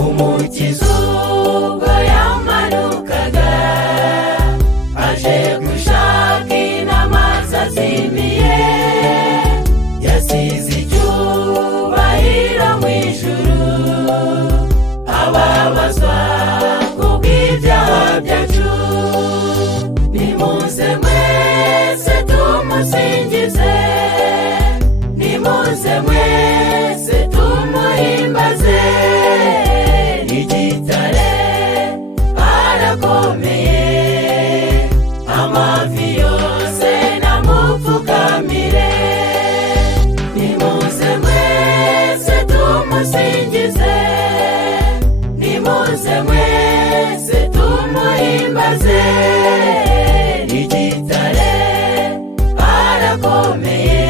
Umukiza ubwo yamanukaga aje gushaka intama zazimiye, yasize icyubahiro mu ijuru, ababazwa kubw'ibyaha byacu. Nimuze mwese tumusingize, nimuze mwese tumuhimbaze, igitare arakomeye, amavi yose namupfukamire. Nimuze mwese tumusingize, nimuze mwese tumuhimbaze, igitare arakomeye,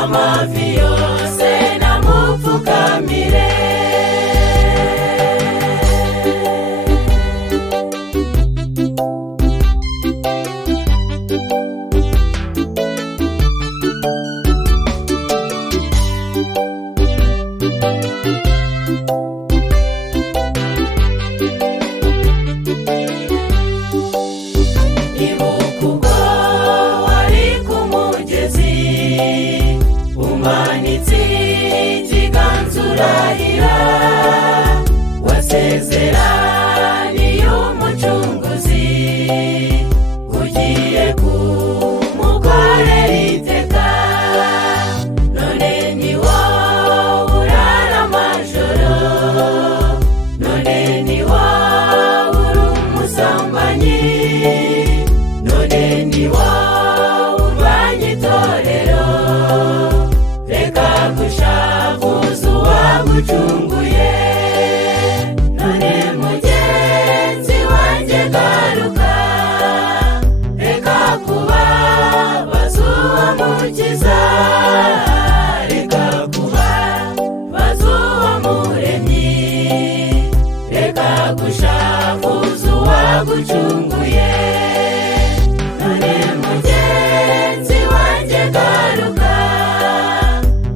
amavi yose namupfukamire. Ibuka ubwo wari ku mugezi, umanitse ikiganza urahira, wasezeraniye umucunguzi, ugiye kumukorera iteka. None ni wowe urara amajoro, none ni wowe uri umusambanyi, none ni wowe urwanya itorero. Reka gushavuza uwagucunguye, none mugenzi wanjye garuka. Reka kubabaza uwamukiza, reka kubabaza uwamuremye, reka gushavuza uwagucunguye, none mugenzi wanjye garuka.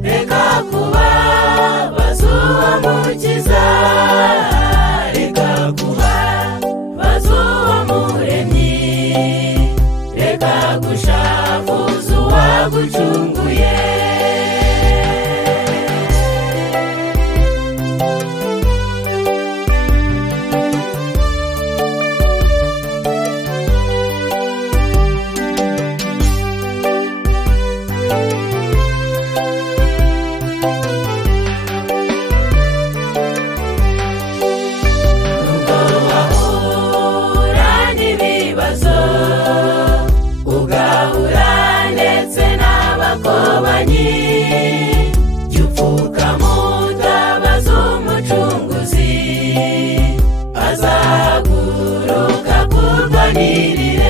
Reka kubabaza uwamukiza, reka kubabaza uwamuremye, reka gushavuza uwagucunguye. Nubwo wahura n'ibibazo, ugahura ndetse n'abakobanyi, jya upfukama utabaza umucunguzi, azahaguruka kurwanirire.